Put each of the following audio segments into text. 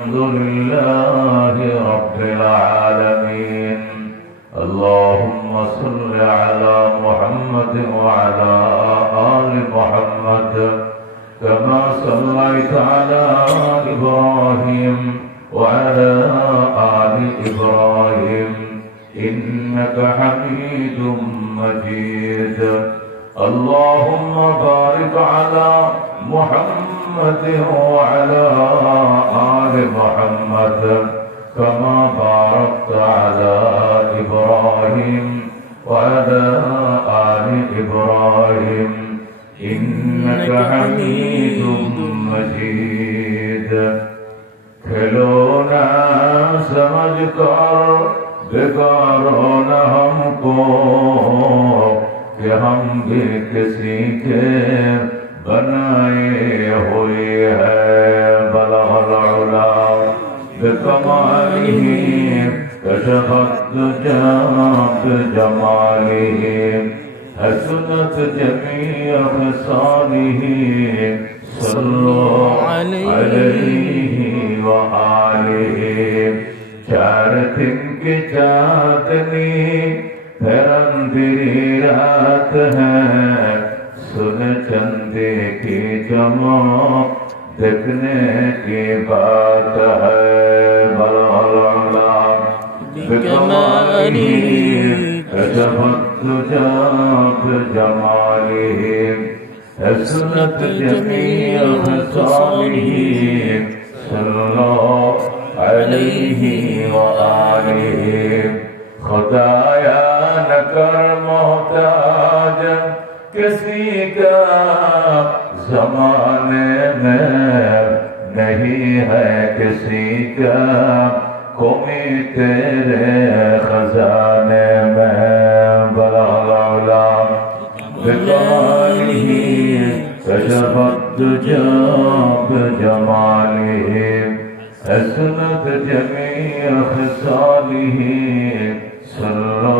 الحمد لله رب العالمين. اللهم صل على محمد وعلى آل محمد كما صليت على إبراهيم وعلى آل إبراهيم إنك حميد مجيد. اللهم بارك على محمد وعلى آل محمد كما باركت على إبراهيم وعلى آل إبراهيم إنك حميد مجيد. खिलौना समझ कर बेकारो न हमको कि हम भी किसी के बनाए हुए हैं. बलगल बिकमालिही कशफत दुजा बिजमालिही हसनत जमीअ खसालिही सल्लु अलैहि व आलिही. चार दिन की चांदनी फिर अंधेरी रात है. सुन चंदे की चमक देखने की बात है. बलगला बिकमालिही कशफत दुजा बिजमालिही हसनत जमीअ खसालिही सल्लु अलैहि व आलिही. खुदाया न कर मोहताज किसी का ज़माने में नहीं है किसी का कोई तेरे खजाने में. बलगला बिकमालिही कशफत दुजा बिजमालिही हसनत जमीअ खसालिही सल्लु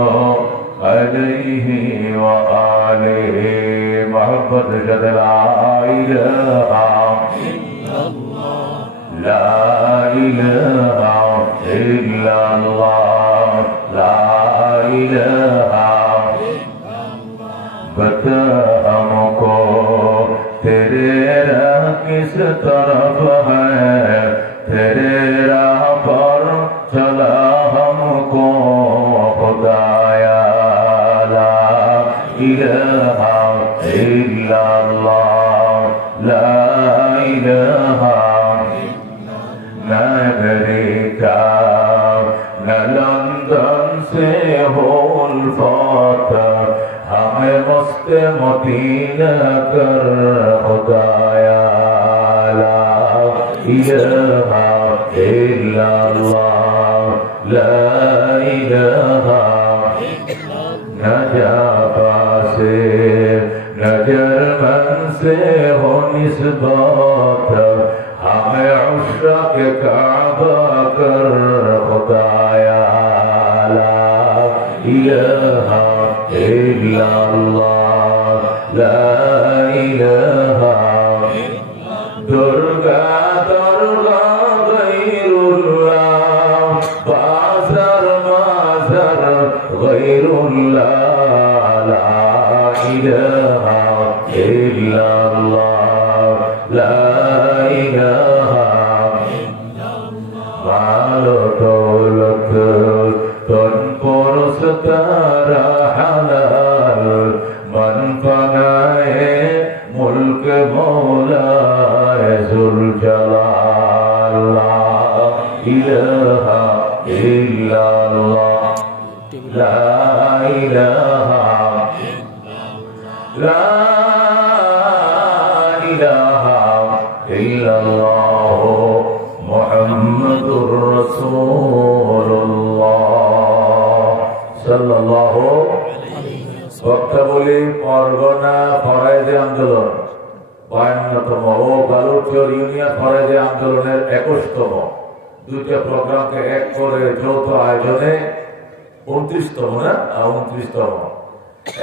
अलैहि व आलिही. मोहब्बत जद ला इलाहा इल्लल्लाह ला इलाहा. बता हमको तेरे राह किस तरफ है. तेरे राह पर चला हमको खुदाया. ला इलाहा इल्लल्लाह ला इलाहा. नगरी का न लंदन से हो उल्फत हमें मस्त मदीना कर खुदाया. ला इलाहा इल्लल्लाह ला इलाहा. न जाबा से न जर्मन से हो निस्बत हमें उश्रक काबा कर खुदाया. ला इलाहा इल्लल्लाह ला इलाहा. दुर्गा दुर्गा गैरुल्लाह बाज़ार माज़ार गैरुल्लाह. ला इलाहा इल्लल्लाह ला इलाहा. माल दौलत तन पुरुष तारा हलाल मन फनाए मुल्क मौला जुल जलाल. ला इलाहा इल्लल्लाह ला इलाहा ला इलाहा इल्लल्लाह मुहम्मदुर रसूलुल्लाह सल्लल्लाहु বক্তাবলী পরগনা ফরায়েজে আন্দোলন 52তম ও বালুরচর ইউনিয়ন ফরায়েজে আন্দোলনের 21তম দুইটা প্রোগ্রামকে এক করে যৌথ আয়োজনে 29তম না 29তম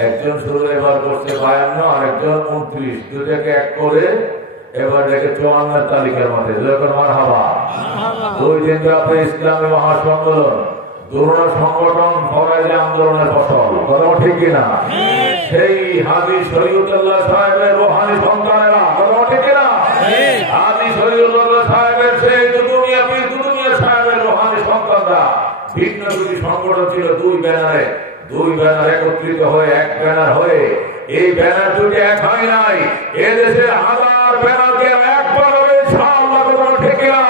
একজন শুরু এবার করছে 52 আর একজন 29 দুটাকে এক করে এবার দেখে 54 তালিকার মধ্যে যখন মারহাবা 2 দিন ব্যাপী ইসলামী মহাসম্মেলন, তরুণ সংগঠন ফরাজি আন্দোলনের ফসল। কথা ঠিক কিনা? সেই হাজী শরীয়তুল্লাহ সাহেবের রুহানি সন্তানেরা। কথা ঠিক কিনা? হাজী শরীয়তুল্লাহ সাহেবের সেই দুনিয়া সাহেবের রুহানি সন্তানরা ভিন্ন দুটি সংগঠন ছিল, 2 ব্যানারে, 2 ব্যানার একত্রিত হয়ে এক ব্যানার হয়ে, এই ব্যানার দুটি এক হয় নাই। এদেশের হাজার ব্যানারকে একবার হবে ইনশাআল্লাহ। কথা ঠিক কিনা?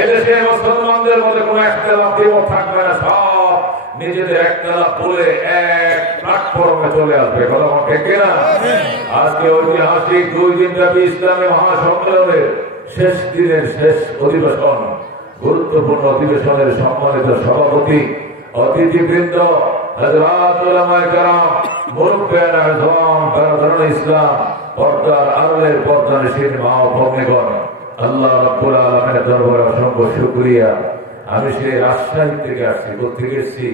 এদেশে মুসলমানদের মধ্যে কোনো একতলাপ বিমত থাকবে না, সব নিজেদের একতলাপ বলে এক প্ল্যাটফর্মে চলে আসবে। কথা ঠিক কিনা? আজকে ঐতিহাসিক 2 দিন ব্যাপী ইসলামী মহাসম্মেলনের শেষ দিনের শেষ অধিবেশন, গুরুত্বপূর্ণ অধিবেশনের সম্মানিত সভাপতি, অতিথিবৃন্দ, হযরত উলামায়ে কেরাম, মুরব্বিয়ান আযম, বারাদারুল ইসলাম, পর্দার আড়ালের পর্দানশীল মা ও ভগ্নীগণ, আল্লাহ রাব্বুল আলামিনের দরবারে অসংখ্য শুকরিয়া। আমি সেই রাজশাহী থেকে আসছি। কোথেকে এসেছি?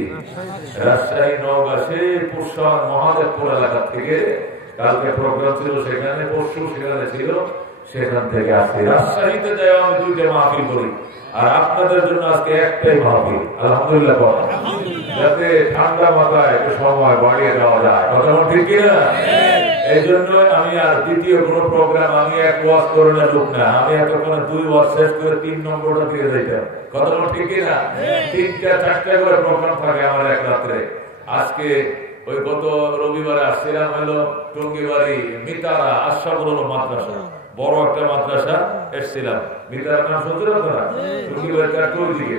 রাজশাহী, নওগাঁ, সেই পুরসর মহাদেবপুর এলাকা থেকে। কালকে প্রোগ্রাম ছিল সেখানে, পরশু সেখানে ছিল, সেখান থেকে আসছি। রাজশাহীতে যাই আমি 2টা মাহফিল করি, আর আপনাদের জন্য আজকে একটাই মাহফিল। আলহামদুলিল্লাহ, যাতে ঠান্ডা মাথায় একটু সময় বাড়িয়ে দেওয়া যায়। কথা ঠিক কিনা? এই জন্য আমি আর দ্বিতীয় কোন প্রোগ্রাম, আমি এক ওয়াজ করোনা লোক না, আমি এতক্ষণ 2 ওয়াজ শেষ করে 3 নম্বরটা দিয়ে দিতাম। কথা ঠিক কিনা? 3টা 4টা করে প্রোগ্রাম থাকে আমার এক রাত্রে। আজকে ওই গত রবিবারে আসছিলাম হলো টঙ্গিবাড়ি মিতারা আশরাফুল মাদ্রাসা, বড় একটা মাদ্রাসা এসেছিলাম। মিতার নাম শুনতে পারতো না? টঙ্গিবাড়ি চারটোর দিকে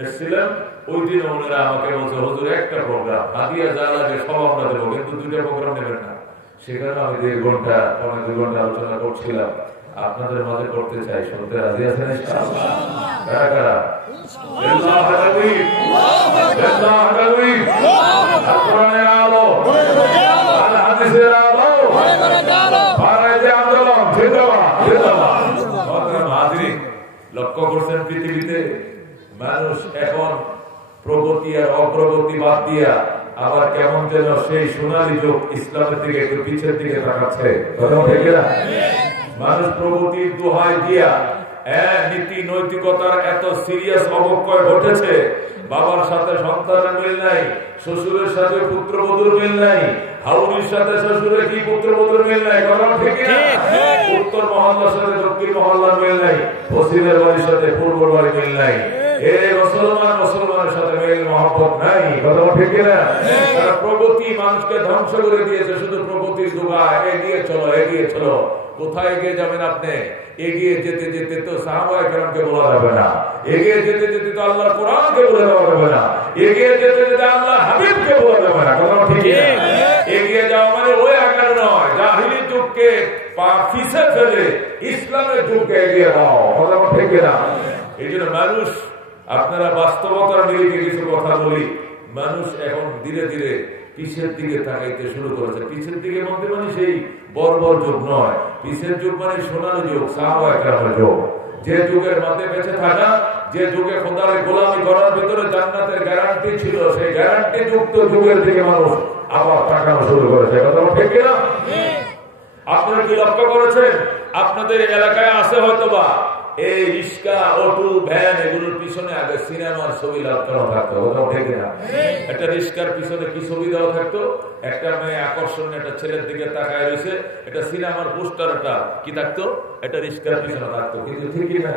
এসেছিলাম। ওই দিন ওনারা আমাকে বলছে, হুজুর একটা প্রোগ্রাম হাদিয়া যা লাগে সব আমরা দেবো, কিন্তু 2টা প্রোগ্রাম নেবেন না। সেখানে আমি 1.5 ঘন্টা, 2 ঘন্টা আলোচনা করছিলাম। আপনাদের মাঝে করতে চাই, শুনতে রাজি আছেন? কারা কারা? কোরআনের আলো, আল হাদিসের আলো, ফরাজি আন্দোলন জিন্দাবাদ জিন্দাবাদ। হাজিরিন, লক্ষ্য করছেন পৃথিবীতে মানুষ এখন প্রগতি আর অগ্রগতি বাদ দিয়া আবার কেমন যেন সেই সোনালী যুগ ইসলামের দিকে একটু পিছের দিকে তাকাচ্ছে। কথা ঠিক না? মানুষ প্রগতির দোহাই দিয়া নীতি নৈতিকতার এত সিরিয়াস অবক্ষয় ঘটেছে। বাবার সাথে সন্তানের মিল নাই, শ্বশুরের সাথে পুত্রবধূর মিল নাই, হাউরির সাথে শ্বশুরের কি পুত্রবধূর মিল নাই। কথা ঠিক না? উত্তর মহল্লার সাথে দক্ষিণ মহল্লার মিল নাই, পশ্চিমের বাড়ির সাথে পূর্ব বাড়ির মিল নাই। মুসলমানের সাথে মেল মহব্বত নাই। কথা ঠিক না? তারা প্রগতি মানুষকে ধ্বংস করে দিয়েছে। শুধু প্রগতির দুগা, এগিয়ে চলো এগিয়ে চলো। কোথায় এগিয়ে যাবেন আপনি? এগিয়ে যেতে যেতে তো সাহাবায়ে কেরামকে বলা যাবে না, এগিয়ে যেতে যেতে তো আল্লাহর কোরআনকে বলে দেওয়া যাবে না, এগিয়ে যেতে যেতে আল্লাহ হাবিবকে বলা যাবে না। কথা ঠিক না? এগিয়ে যাওয়া মানে ওই আকার নয়, জাহিলি যুগকে পিছে ফেলে ইসলামের যুগকে এগিয়ে দাও। কথা ঠিক না? এই জন্য মানুষ, আপনারা বাস্তবতার নিরিখে কিছু কথা বলি, মানুষ এখন ধীরে ধীরে পিছের দিকে তাকাইতে শুরু করেছে। পিছের দিকে বলতে মানে সেই বর্বর যুগ নয়, পিছের যুগ মানে সোনালী যুগ, সাহাবায়ে কেরামের যুগ। যে যুগের মধ্যে বেঁচে থাকা, যে যুগে খোদার গোলামি করার ভিতরে জান্নাতের গ্যারান্টি ছিল, সেই গ্যারান্টি যুক্ত যুগের দিকে মানুষ আবার তাকানো শুরু করেছে। কথা ঠিক কিনা? আপনারা কি লক্ষ্য করেছেন? আপনাদের এলাকায় আছে হয়তোবা এই রিক্সা, অটো, ভ্যান, এগুলোর পিছনে আগে সিনেমার ছবি লাগানো থাকতো। ওটাও ঠিক না? একটা রিক্সার পিছনে কি ছবি দেওয়া থাকতো? একটা মেয়ে আকর্ষণীয় একটা ছেলের দিকে তাকায় রয়েছে, এটা সিনেমার পোস্টারটা কি থাকতো? এটা রিক্সার পিছনে থাকতো। কিন্তু ঠিকই না,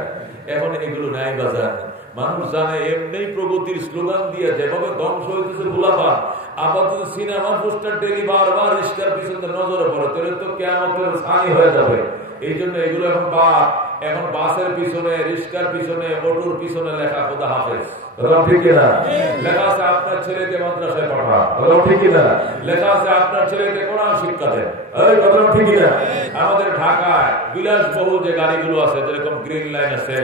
এখন এগুলো নাই বাজার। মানুষ জানে এমনি প্রগতির স্লোগান দিয়ে যেভাবে ধ্বংস হইতেছে গোলাপান, আবার যদি সিনেমার পোস্টার ডেলি বারবার রিক্সার পিছনে নজরে পড়ে, তাহলে তো কিয়ামতের ছানি হয়ে যাবে। এই জন্য এগুলো এখন এখন বাসের পিছনে, রিক্সার পিছনে, অটোর পিছনে লেখা খোদা হাফেজ। ঠিক না? লেখা আছে আপনার ছেলেকে মাদ্রাসায় পাঠা। ঠিক না? লেখা আছে আপনার ছেলেকে কোরআন শিক্ষা দেন। এই কথা ঠিক না? আমাদের ঢাকায় বিলাসবহুল যে গাড়িগুলো আছে, যেরকম গ্রিন লাইন আছে,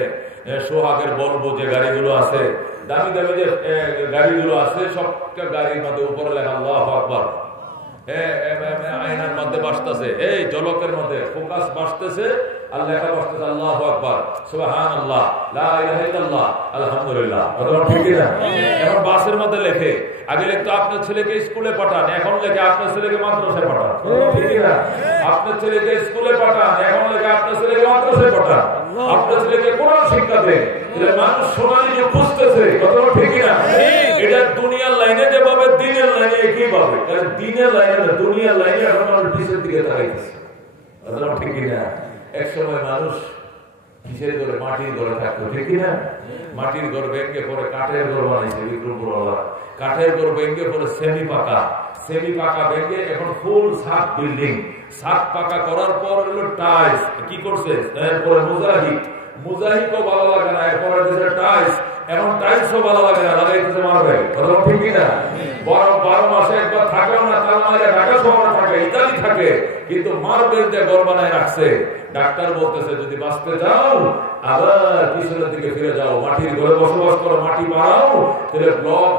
সোহাগের বলবো যে গাড়িগুলো আছে, দামি দামি যে গাড়িগুলো আছে, সবটা গাড়ির মধ্যে উপরে লেখা আল্লাহু আকবার। আয়নার মধ্যে বাসতেছে, এই জলকের মধ্যে ফোকাস বাসতেছে, আর লেখা বাসতেছে আল্লাহু আকবার, সুবহানাল্লাহ, লা ইলাহা ইল্লাল্লাহ, আলহামদুলিল্লাহ। ঠিক না? এখন বাসের মধ্যে লেখে, আগে লিখতো আপনার ছেলেকে স্কুলে পাঠান, এখন লেখে আপনার ছেলেকে মাদ্রাসায় পাঠান। ঠিক না? আপনার ছেলেকে স্কুলে পাঠান, এখন লেখে আপনার ছেলেকে মাদ্রাসায় পাঠান। আপনার ছেলেকে কোরআন শিক্ষা দেন। মানুষ সোনালী যুগ বুঝতেছে, কথা ঠিক না? এটা দুনিয়ার লাইনে যেভাবে দিনের লাইনে একই ভাবে, দিনের লাইনে না দুনিয়ার লাইনে এখন মানুষ পিছের দিকে তাকাইতেছে, ঠিক না? এক সময় মানুষ কিসের ঘরে, মাটির ঘরে থাকতো, ঠিক না? মাটির ঘর ভেঙে পরে কাঠের ঘর বানাইছে বিক্রমপুরওয়ালা। কাঠের ঘর ভেঙে পরে সেমি পাকা ভেঙে এখন ফুল ছাদ বিল্ডিং। ছাদ পাকা করার পর হলো টাইলস, কি করছে এরপরে মুজাহিদও ভালো লাগে না, এরপরে টাইলস, এখন টাইলসও ভালো লাগে না, লাগাইতেছে মারবে, ঠিক না? 12 মাসে একবার থাকেও না, তার মানে ঢাকা শহরে থাকে, ইতালি থাকে, কিন্তু মার্বেল দিয়ে ঘর বানায় রাখছে। ডাক্তার বলতেছে যদি বাঁচতে চাও আবার পিছনের দিকে ফিরে যাও, মাটির ঘরে বসবাস করো, মাটি বাড়াও, তাহলে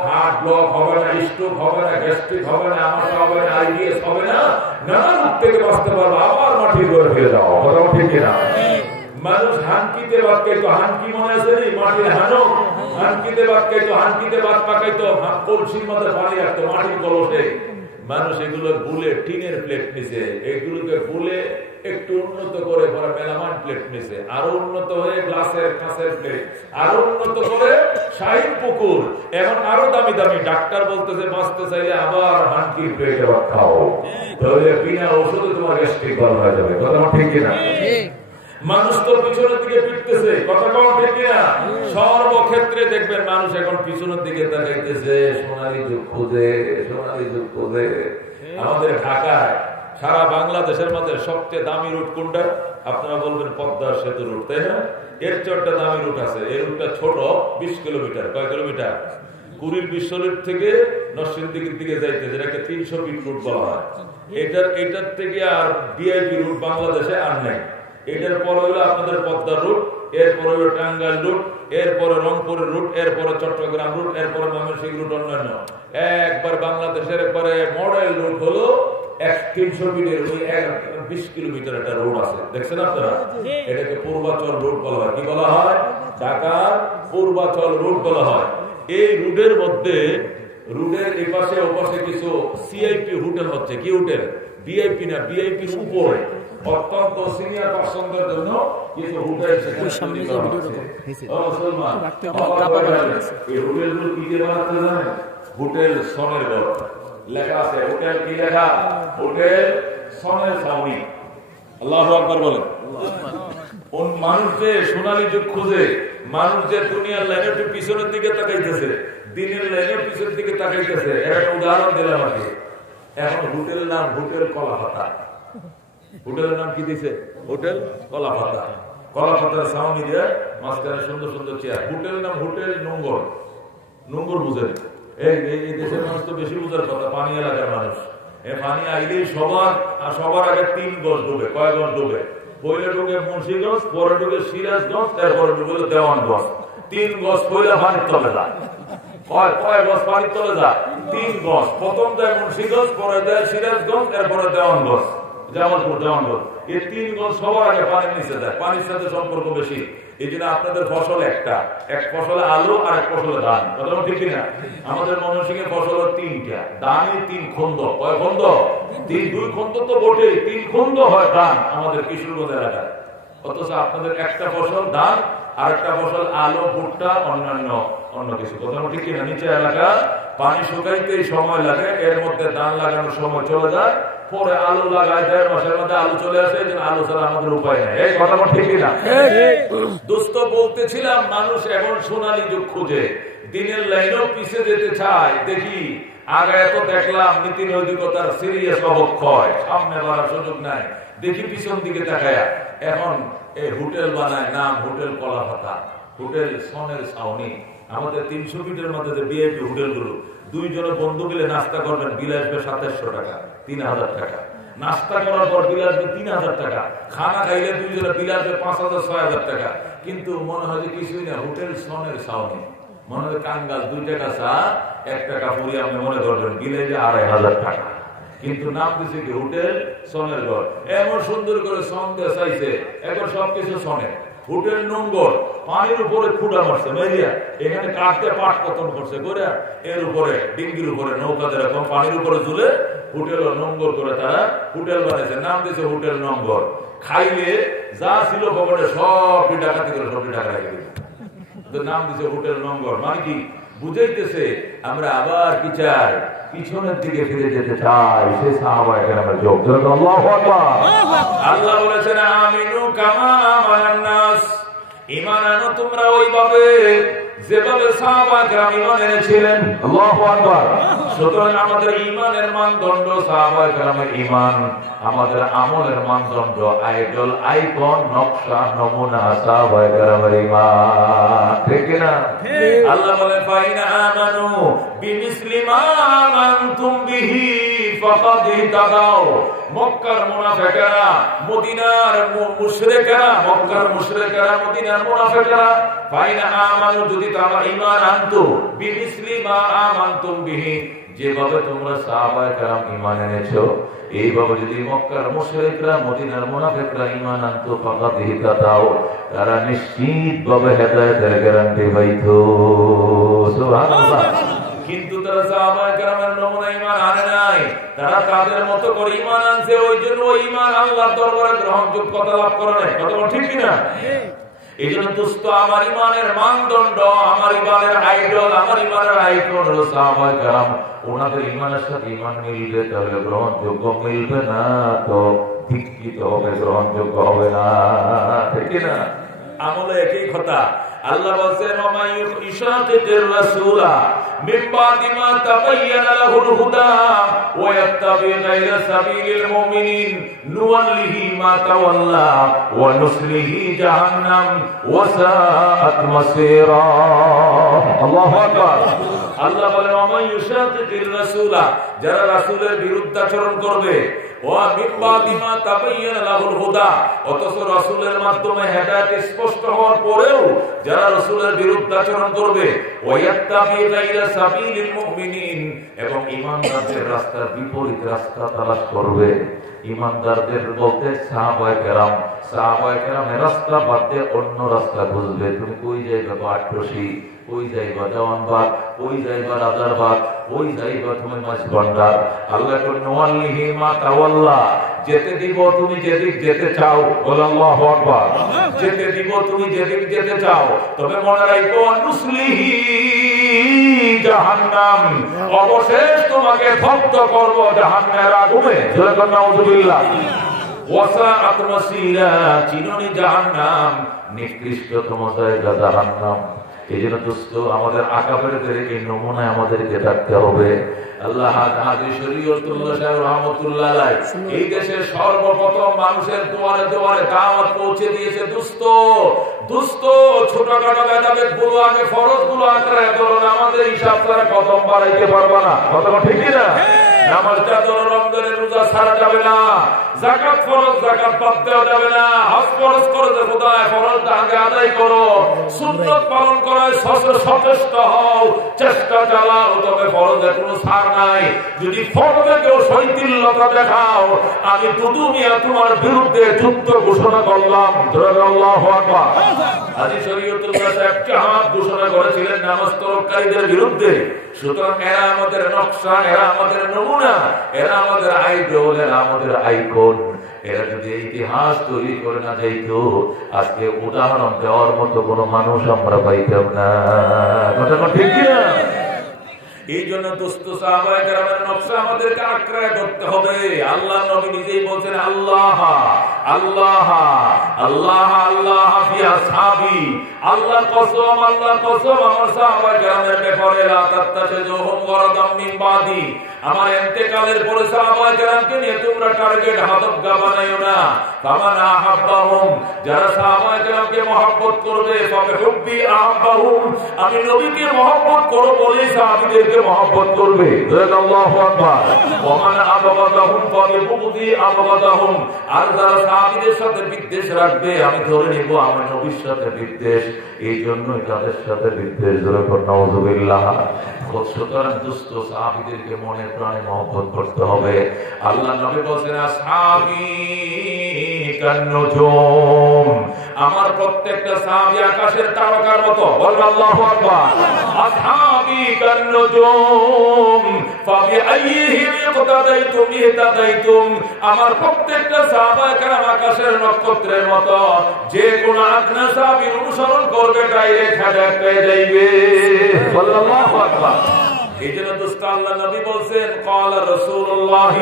হার্ট ব্লক হবে না, স্ট্রোক হবে না, গ্যাস্ট্রিক হবে না, আমাশা হবে না, আইবিএস হবে না, নানা রোগ থেকে বাঁচতে পারবো, আবার মাটির ঘরে ফিরে যাও, কথা ঠিক না? মানুষ হানকিতে ভাত খাইতো, হানকি মনে আছে মাটির হানক, হানকিতে ভাত খাইতো, হানকিতে ভাত পাকাইতো, কলসির মধ্যে পানি রাখতো মাটির কলসে। মানুষ এগুলো গুলে টিনের প্লেট নিছে, এগুলোকে গুলে একটু উন্নত করে পরে মেলামাইন প্লেট নিছে, আরো উন্নত হয়ে গ্লাসের কাঁচের প্লেট, আরো উন্নত করে শাহীন পুকুর, এখন আরো দামি দামি। ডাক্তার বলতেছে বাঁচতে চাইলে আবার হানকির প্লেটে ভাত খাও, তাহলে বিনা ওষুধে তোমার গ্যাস্ট্রিক ভালো হয়ে যাবে, কথা ঠিক কিনা? মানুষ তো পিছনের দিকে পিটতেছে, কথা কম ঠিক কিনা? সর্বক্ষেত্রে দেখবেন মানুষ এখন পিছনের দিকে তাকাইতেছে, সোনালী যুগ খুঁজে, সোনালী যুগ খুঁজে। আমাদের ঢাকায় সারা বাংলাদেশের মধ্যে সবচেয়ে দামি রুট কোনটা? আপনারা বলবেন পদ্মা সেতু রুট, তাই না? এর চরটা দামি রুট আছে, এই রুটটা ছোট, 20 কিলোমিটার। কয় কিলোমিটার? কুড়ির বিশ্বরুট থেকে নরসিংদীর দিকে যাইতে, যেটাকে 300 ফিট রুট বলা হয়। এটার থেকে আর ভিআইপি রুট বাংলাদেশে আর নাই। এটার পরে হলো আপনাদের পদ্মা রুট, এরপরে হলো টাঙ্গাইল রুট, এরপরে রংপুরের রুট, এরপরে চট্টগ্রাম রুট, এরপরে ময়মনসিংহ রুট, অন্যান্য। একবার বাংলাদেশের একবারে মডেল রুট হলো 300 ফিটের 20 কিলোমিটার একটা রোড আছে, দেখছেন আপনারা? এটাকে পূর্বাচল রুট বলা হয়। কি বলা হয়? ঢাকার পূর্বাচল রুট বলা হয়। এই রুটের মধ্যে, রুটের এই পাশে ওপাশে কিছু সিআইপি হোটেল হচ্ছে। কি হোটেল? ভিআইপি না, ভিআইপির উপরে অত্যন্ত সিনিয়র পার্সনদের জন্য কিছু হোটেল সেখানে তৈরি করা হচ্ছে। মুসলমান এই হোটেলগুলো কি দিয়ে বানাতে জানেন? হোটেল সনের ঘর লেখা আছে। হোটেল কি লেখা? হোটেল সনের ছাউনি। আল্লাহু আকবার বলেন। মানুষ যে সোনালী যুগ খুঁজে, মানুষ যে দুনিয়ার লাইনে একটু পিছনের দিকে তাকাইতেছে, দিনের লাইনে পিছনের দিকে তাকাইতেছে। একটা উদাহরণ দিলাম আগে। এখন হোটেলের নাম হোটেল কলাপাতা। হোটেলের নাম কি দিছে? হোটেল কলাপাতা। কলাপাতার ছাউনি দিয়ে মাঝখানে সুন্দর সুন্দর চেয়ার। হোটেলের নাম হোটেল নোঙ্গর। নোঙ্গর বুঝেন? এই দেশের মানুষ তো বেশি বুঝার কথা, পানি এলাকার মানুষ। পানি আইলেই সবার আগে 3 গজ ডুবে। কয় গজ ডুবে? পয়লা ঢুকে মুন্সিগঞ্জ, পরে ঢুকে সিরাজগঞ্জ, তারপরে ঢুকে দেওয়ানগঞ্জ। 3 গজ পয়লা পানির তলে যায়। কয় গজ পানির তলে যায়? 3 গজ। প্রথম দেয় মুন্সিগঞ্জ, পরে দেয় সিরাজগঞ্জ, এরপরে দেওয়ানগঞ্জ, জামালপুর, দেওয়ানগঞ্জ। এই 3 গজ সবার আগে পানির নিচে যায়। পানির সাথে সম্পর্ক বেশি। এই জন্য আপনাদের ফসল একটা, এক ফসলে আলু আর এক ফসলে ধান, কথা ঠিক কিনা? আমাদের ময়মনসিংহে ফসল 3টা, ধানই 3 খন্ড। কয় খন্ড? 2 খন্ড তো বটে, 3 খন্ড হয় ধান আমাদের কিশোরগঞ্জ এলাকায়। অথচ আপনাদের একটা ফসল ধান আর একটা ফসল আলু, ভুট্টা, অন্য কিছু, কথা ঠিক কিনা? নিচে এলাকা পানি শুকাইতেই সময় লাগে, এর মধ্যে ধান লাগানোর সময় চলে যায়, পরে আলু লাগায়, 1.5 মাসের মধ্যে আলু চলে আসে। আলু ছাড়া আমাদের উপায় নেই। এই কথা ঠিক কিনা? দোস্ত বলতেছিলাম মানুষ এখন সোনালী যুগ খুঁজে, দিনের লাইনেও পিছিয়ে যেতে চায়। দেখি আগে এত দেখলাম নীতি নৈতিকতার সিরিয়াস অবক্ষয়, সামনে বাড়ার সুযোগ নাই। দেখি পিছন দিকে তাকায়া এখন এই হোটেল বানায়, নাম হোটেল কলাপাতা, হোটেল সনের ছাউনি। আমাদের 300 ফিটের মধ্যে যে ভিআইপি হোটেলগুলো, 2 জনে বন্ধু মিলে নাস্তা করবেন, বিল আসবে 2700 টাকা, 3000 টাকা। নাস্তা করার পর বিল আসবে 3000 টাকা। খানা খাইলে 2 জনে বিল আসবে 5000-6000 টাকা। কিন্তু মনে হয় যে কিছুই না, হোটেল সনের ছাউনি। মনে হয় কাঙ্গাল 2 টাকা চা, 1 টাকা পুরি আপনি মনে করবেন, বিলে যে 2500 টাকা। কিন্তু নাম দিচ্ছে কি? হোটেল সনের ঘর। এমন সুন্দর করে সন দিয়ে চাইছে, এখন সবকিছু সনে। হোটেল নোঙ্গর, পানির উপরে খুঁড়া মারছে মেরিয়া, এখানে কাঠতে পাট পতন করছে করে, এর উপরে ডিঙ্গির উপরে নৌকা যেরকম পানির উপরে ঝুলে হোটেল নোঙ্গর করে তারা হোটেল বানাইছে, নাম দিয়েছে হোটেল নোঙ্গর। খাইলে যা ছিল পকেটে সবটি ডাকাতি করে সবটি টাকা রেখে দিল। নাম দিছে হোটেল নম্বর, মানে কি বুঝাইতেছে আমরা আবার কি চাই, পিছনের দিকে ফিরে যেতে চাই। সে সাহাবায়ে কেরামের যোগ। আল্লাহু আকবার। আল্লাহ বলেছেন আমিনু কামা আমানান নাস, ঈমান আনো তোমরা ওইভাবে যেভাবে সাহাবায়ে কেরাম ঈমান এনেছিলেন। আল্লাহু আকবার। সুতরাং আমাদের ঈমানের মানদণ্ড সাহাবায়ে কেরামের ঈমান, আমাদের আমলের মানদণ্ড আইডল, আইকন, নকশা, নমুনা সাহাবায়ে কেরামের ঈমান। ঠিক না? আল্লাহ বলে ফাইনা আমানু বিমিসলি মা আমানতুম বিহি ফাকাদ ইহতাদাও। মক্কার মুনাফিকরা, মদিনার মুশরিকরা, মক্কার মুশরিকরা, মদিনার মুনাফিকরা ফাইনা আমানু যদি তারা ঈমান আনতো বিমিসলি মা আমানতুম বিহি, যেভাবে তোমরা সাহাবায়ে কেরাম ঈমান এনেছো এইভাবে যদি মক্কার মুশরিকরা, মদিনার মুনাফিকরা ঈমান আনতো ফাকাদ ইহতাদাও, তারা নিশ্চিতভাবে হেদায়েতের গ্যারান্টি পাইতো। সুবহানাল্লাহ। কিন্তু তারা সাহাবায়ে কেরামের নমুনা ঈমান আনে নাই, তারা তাদের মতো করে ঈমান আনছে, ওই জন্য ওই ঈমান আল্লাহর দরবারে গ্রহণযোগ্যতা লাভ করে নাই। কথা ঠিক কি না? এই জন্য দোস্ত, আমার ঈমানের মানদণ্ড, আমার ঈমানের আইডল, আমার ঈমানের আইকন হলো সাহাবায়ে কেরাম। ওনাদের ঈমানের সাথে ঈমান মিলবে তাহলে গ্রহণযোগ্য, মিলবে না তো ধিক্কিত হবে, গ্রহণযোগ্য হবে না। ঠিক না? আমলে একই কথা। আল্লাহ বলেন ওয়া ইশাকির রাসূলা মিন বাদি মা তাবায়্যানা লাহুল হুদা ওয়া ইয়াত্তাবি গায়রা সাবিলিল মুমিনিন নুওয়াল্লিহি মা তাওয়াল্লা ওয়া নুসলিহি জাহান্নাম ওয়া সাআত মাসীরা। আল্লাহু আকবার। আল্লাহ বলেন ওয়া ইশাকির রাসূলা, যারা রাসূলের বিরুদ্ধাচরণ করবে, ওয়া মিন বাদি মা তাবায়্যানা লাহুল হুদা, অথচ রাসূলের মাধ্যমে হেদায়েত স্পষ্ট হওয়ার পরেও যারা রাসূলের বিরুদ্ধাচরণ করবে, ওয়ায়াত্তাবি গায়রা সাবিলিল মুমিনিন, এবং ঈমানদারদের রাস্তার বিপরীত রাস্তা তালাশ করবে। ঈমানদারদের বলতে সাহাবায়ে কেরাম, সাহাবায়ে কেরামের রাস্তা বাদ দিয়ে অন্য রাস্তা খুঁজবে। তুমি কই যাইবা? বাটরশি, কই যাইবা? দেওয়ানবাগ, কই যাইবা? রাজারবাগ, কই যাইবা তুমি মাঝভান্ডার। আল্লাহ কইল নুওয়াল্লিহি মা তাওয়াল্লা, যেতে দিব তুমি যেদিক যেতে চাও। বলো আল্লাহু আকবার। যেতে দিব তুমি যেদিক যেতে চাও, তবে মনে রাখো নুসলিহি জাহান্নাম, অবশেষ তোমাকে দগ্ধ করব জাহান্নামের আগুনে। জোরে বলো নাউযুবিল্লাহ। ওয়া সাআত মাসীরা, চিনুনি জাহান্নাম, নিকৃষ্টতম জায়গা জাহান্নাম। এই জন্য দোস্ত, আমাদের আকাবেরদের এই নমুনায় আমাদেরকে থাকতে হবে। আল্লাহ হাজী শরীয়তুল্লাহ সাহেব রহমাতুল্লাহ আলাইহি এই দেশের সর্বপ্রথম মানুষের দুয়ারে দুয়ারে দাওয়াত পৌঁছে দিয়েছে। দুস্ত ছোটখাটো ভেদাভেদ গুলো আগে, ফরজ গুলো আঁকড়ে ধরো, আমাদের হিসাব ছাড়া কদম বাড়াইতে পারবা না। কথা ঠিক না? নামাজটা ধরো, রমজানের রোজা ছাড়া যাবে না, যাকাত ফরজ, যাকাত বাদ দেওয়া যাবে না, হজ ফরজ করে যে খোদায় ফরজটা আগে আদায় করো, সুন্নাত পালন করায় সচেষ্ট হও, চেষ্টা চালাও, তবে ফরজে কোনো ছাড় নাই। যদি ফরজে কেউ শৈথিল্যতা দেখাও, আমি দুদুমিয়া তোমার বিরুদ্ধে যুদ্ধ ঘোষণা করলাম। আল্লাহু আকবার। হাজী শরীয়তুল্লাহ সাহেব জিহাদ ঘোষণা করেছিলেন নামাজ তরককারীদের বিরুদ্ধে। সুতরাং এরা আমাদের নকশা, এরা আমাদের নমুনা, এরা আমাদের আইডল, এরা আমাদের আইকন। এরা যদি ইতিহাস তৈরি করে না যাইতো, আজকে উদাহরণ দেওয়ার মতো কোনো মানুষ আমরা পাইতাম না। কথা ঠিক না? এই জন্য দোস্ত, সাহাবায়ে কেরামের নকশা আমাদেরকে আঁকড়ে ধরতে হবে। আল্লাহ নবী নিজেই বলছেন আল্লাহ আল্লাহ আল্লাহ আল্লাহ ফি আসহাবি, আল্লাহর কসম, আল্লাহর কসম আমার সাহাবায়ে কেরামের ব্যাপারে, লা তাত্তাখিযুহুম গরাদাম মিন বাদি, আমার ইন্তেকালের পরে সাহাবায়ে কেরামকে নিয়ে তোমরা টার্গেট হাদবগা বানাইও না। ফামান আহাব্বাহুম, যারা সাহাবায়ে কেরামকে মহব্বত করবে, তবে হুব্বি আহাব্বাহুম, আমি নবীকে মহব্বত করব বলেই সাহাবীদেরকে মহব্বত করবে। আল্লাহু আকবার। ওমান আবগাদাহুম ফাবিবুগদি আবগাদাহুম, আর যারা সাহাবীদের সাথে বিদ্বেষ রাখবে, আমি ধরে নিব আমার নবীর সাথে বিদ্বেষ, এই জন্যই তাদের সাথে বিদ্বেষ। জোরে বলুন নাউযুবিল্লাহ। সুতরাং দুস্থ সাহাবীদেরকে মনে প্রাণে মহব্বত করতে হবে। আল্লাহ নবী বলেন আসহাবী কান্নুজুম আমার প্রত্যেকটা সাহাবী আকাশের তারকার মতো। বলবেন আল্লাহু আকবার। আসহাবি কান্নুজুম ফাবিআইহিম ইকতাদাইতুম ইহতাদাইতুম। আমার প্রত্যেকটা সাহাবায়ে কেরাম আকাশের নক্ষত্রের মতো, যে কোন আদনা সাহাবীর অনুসরণ করবে ডাইরেক্ট হেদায়েত পেয়ে যাবে। আল্লাহু আকবার। এইজন্য দোস্ত আল্লাহ নবী বলেন, ক্বালা রাসূলুল্লাহ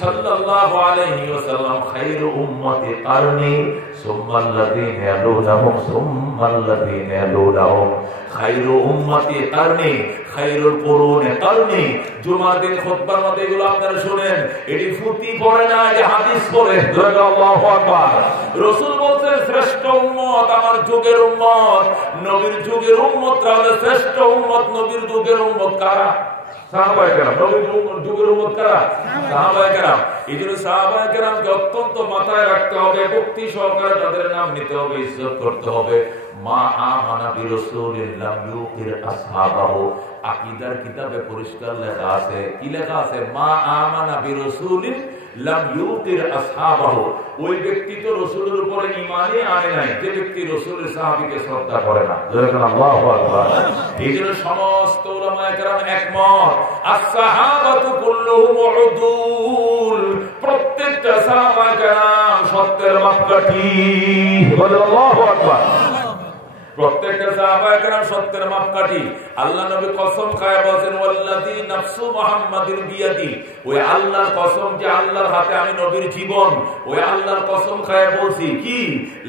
সাল্লাল্লাহু আলাইহি ওয়াসাল্লাম খায়রু উম্মতি কারনি সুম্মাল্লাযীনা ইয়ালুনাহুম সুম্মাল্লাযীনা ইয়ালুনাহুম। খায়রু উম্মতি কারনি, খায়রুল কুরুনি কারনি। জুমার দিন খুতবার মধ্যে এগুলো আপনারা শুনেন, এটি ফুটি পড়ে না, যে হাদিস পড়ে। আল্লাহু আকবার। রাসূল বলেন শ্রেষ্ঠ উম্মত আমার যুগের উম্মত। নবীর যুগের উম্মতরা হলো শ্রেষ্ঠ উম্মত। নবীর যুগের উম্মত কারা? সাহাবায়ে কেরাম। নবীর যুগের উম্মত কারা? সাহাবায়ে কেরাম। এইজন্য সাহাবায়ে কেরামকে অত্যন্ত মাথায় রাখতে হবে, ভক্তি সহকারে তাদের নাম নিতে হবে, ইজ্জত করতে হবে। মা আমানা বিরাসূলিল্লাহ ইউকির আসহাবাহু। আকীদার কিতাবে পরিষ্কার লেখা আছে, কি লেখা আছে? মা আমানা বিরাসূলিন লাম ইউকির আসহাবাহু। ওই ব্যক্তি তো রাসূলের উপরে ঈমানই আনে নাই যে ব্যক্তি রাসূলের সাহাবীকে শ্রদ্ধা করে না। আল্লাহু আকবার। এইজন্য সমস্ত উলামায়ে কেরাম একমত, আস-সাহাবাতু কুল্লুহুম উদুল। প্রত্যেকটা সাহাবায়ে কেরাম সত্যের মাপকাঠি। আল্লাহু আকবার। প্রত্যেকটা সাহাবায়ে কেরাম সত্যের মাপকাঠি। আল্লাহ নবী কসম খায় বলেন, ওয়াল্লাযী নাফসু মুহাম্মাদিন বিয়াদি। ওই আল্লাহর কসম, যে আল্লাহর হাতে আমি নবীর জীবন, ওই আল্লাহর কসম খায় বলছি কি,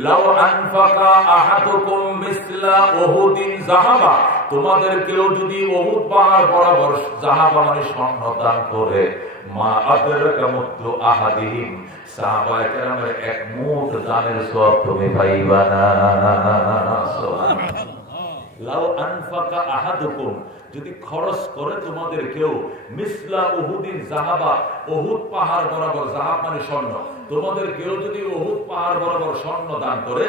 লাউ আনফাকা আহাদুকুম মিসলা উহুদিন যাহাবা। তোমাদের কেউ যদি উহুদ পাহাড় বরাবর যাহাবা মানে স্বর্ণ দান করে, মা আদরাকা মুদ্দু আহাদিহিম। সাহাবায়ে কেরামের এক মুঠ দানের সওয়াব তুমি পাইবা না। লাউ আনফাকা আহাদুকুম, যদি খরচ করে তোমাদের কেউ, মিসলা উহুদিন যাহাবা, উহুদ পাহাড় বরাবর, যাহাব মানে স্বর্ণ, তোমাদের কেউ যদি উহুদ পাহাড় বরাবর স্বর্ণ দান করে,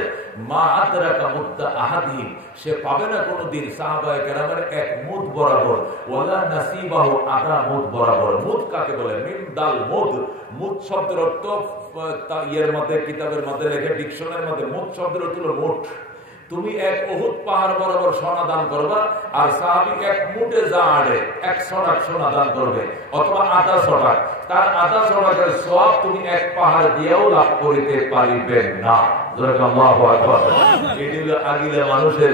মা আদরাকা মুদ্দা আহাদিহিম, সে পাবে না কোনদিন সাহাবায়ে কেরামের এক মুদ বরাবর, ওয়ালা নাসিবাহু, আধা মুদ বরাবর। মুদ কাকে বলে? মিম দাল মুদ। মুদ শব্দের অর্থ ইয়ের মধ্যে, কিতাবের মধ্যে লেখে, ডিকশনারির মধ্যে মুদ শব্দের অর্থ হলো মুঠ। তুমি এক উহুদ পাহাড় বরাবর সোনা দান করবা, আর সাহাবীকে এক মুঠে জাড়ে 100 সোনা দান করবে, অথবা আধা সোনা। তার আধা সোনার সওয়াব তুমি এক পাহাড় দিয়েও লাভ করিতে পারিবে না। আল্লাহু আকবার। এটি হলো আগিলা মানুষের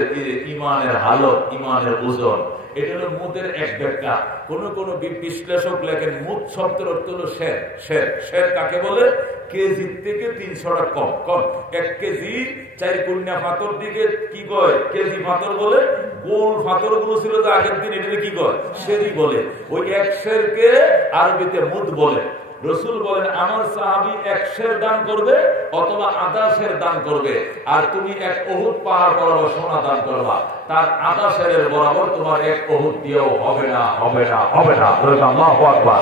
ঈমানের হালত, ঈমানের ওজন। এটা হলো মুদের এক ব্যাখ্যা। কোন কোন বিশ্লেষক লেখেন মুদ শব্দের অর্থ হলো শের। শের, শের কাকে বলে? কেজি থেকে 300 টাকা কম। কম 1 কেজি 4 কুন্যা পাথর দিকে কি কয়? কেজি পাথর বলে। গোল পাথর গুলো ছিল যে আগের দিন, এটা কি কয়? শেরি বলে। ওই 1 শেরকে আরবিতে মুদ বলে। রাসূল বলেন, আমার সাহাবী 1 শের দান করবে অথবা আধা শের দান করবে, আর তুমি এক উহুদ পাহাড় বরাবর সোনা দান করবা, তার আধা শেরের বরাবর তোমার এক উহুদ দিয়েও হবে না, হবে না, হবে না। আল্লাহু আকবার।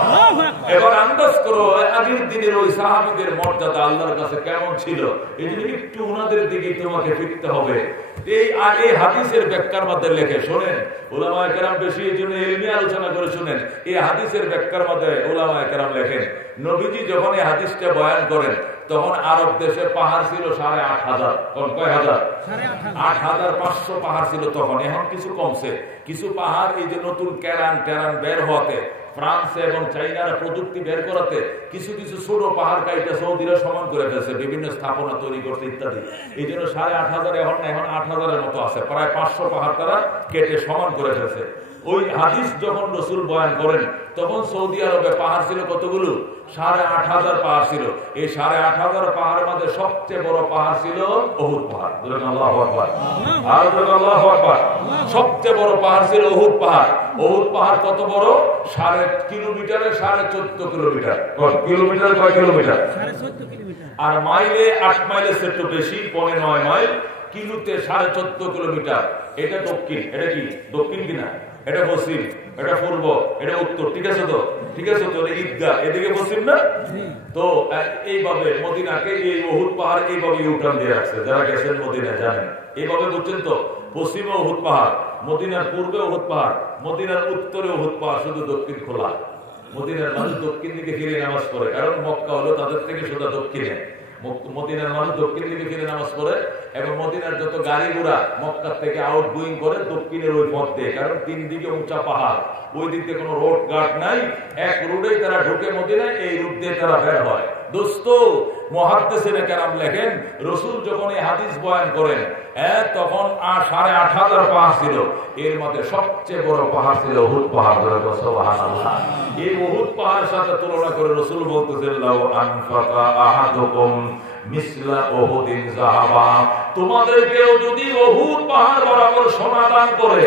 এবার আন্দাজ করো আগের দিনের ওই সাহাবীদের মর্যাদা আল্লাহর কাছে কেমন ছিল। এই জন্য একটু ওনাদের দিকে তোমাকে ফিরতে হবে। এই আগে হাদিসের ব্যাখ্যার মধ্যে লেখে, শোনেন উলামায়ে কেরাম বেশি এই জন্য ইলমি আলোচনা করে শুনেন। এই হাদিসের ব্যাখ্যার মধ্যে উলামায়ে কেরাম লেখেন, নবীজি যখন এই হাদিসটা বয়ান করেন, তখন আরব দেশে পাহাড় ছিল 8500। কয় হাজার? 8500 পাহাড় ছিল তখন। এখন কিছু কমছে। কিছু পাহাড় এই যে নতুন ক্যারান ট্যারান বের হওয়াতে, ফ্রান্স এবং চাইনারা প্রযুক্তি বের করাতে কিছু কিছু ছোট পাহাড় কাইটা সৌদিরা সমান করে ফেলছে, বিভিন্ন স্থাপনা তৈরি করছে ইত্যাদি। এই জন্য 8500 এখন 8000-এর মতো আছে। প্রায় 500 পাহাড় তারা কেটে সমান করে ফেলছে। ওই হাদিস যখন রাসূল বয়ান করেন, তখন সৌদি আরবে পাহাড় ছিল কতগুলো? 8500 পাহাড় ছিল। এই 8500 পাহাড়ের মধ্যে সবচেয়ে বড় পাহাড় ছিল উহুদ পাহাড়। আল্লাহু আকবার। আর আল্লাহু আকবার। সবচেয়ে বড় পাহাড় ছিল উহুদ পাহাড়। উহুদ পাহাড় কত বড়? 1.5 কিলোমিটারে 14.5 কিলোমিটার। কিলোমিটার কয় কিলোমিটার? 14.5 কিলোমিটার। আর মাইলে 8 মাইলের চেয়ে বেশি, 9.5 মাইল। কিলোতে 14.5 কিলোমিটার। এটা দক্ষিণ। এটা কি দক্ষিণ কিনা? এটা পশ্চিম, এটা পূর্ব, এটা উত্তর। ঠিক আছে তো? ঠিক আছে তো? ঈদগাহ এদিকে পশ্চিম না? তো এইভাবে মদিনাকে এই উহুদ পাহাড় এইভাবে ইউটার্ন দিয়ে রাখছে। যারা গেছেন মদিনা জানেন। এইভাবে বুঝছেন তো? পশ্চিমে উহুদ পাহাড়, মদিনার পূর্বে উহুদ পাহাড়, মদিনার উত্তরে উহুদ পাহাড়, শুধু দক্ষিণ খোলা। মদিনার মানুষ দক্ষিণ দিকে ফিরে নামাজ পড়ে, কারণ মক্কা হলো তাদের থেকে সোজা দক্ষিণে। মদিনার মানুষ দক্ষিণ দিকে ফিরে নামাজ পড়ে এবং মদিনার যত গাড়ি ঘোড়া মক্কা থেকে আউট গোয়িং করে দক্ষিণের ওই পথ দিয়ে, কারণ 3 দিকে উঁচা পাহাড়, ওই দিক দিয়ে কোনো রোড ঘাট নাই, এক রোডেই তারা ঢুকে মদিনায়, এই রুট দিয়ে তারা বের হয়। দোস্ত মুহাদ্দিসিনে কেরাম লেখেন, রাসূল যখন এই হাদিস বয়ান করেন তখন 8,500 পাহাড় ছিল, এর মধ্যে সবচেয়ে বড় পাহাড় ছিল উহুদ পাহাড়। সুবহানাল্লাহ। এই উহুদ পাহাড়ের সাথে তুলনা করে রাসূল বলতেছেন, লাউ আনফাকা আহাদুকুম মিসলা উহুদিন যাহাবা, তোমাদের কেউ যদি উহুদ পাহাড় বরাবর সোনা দান করে,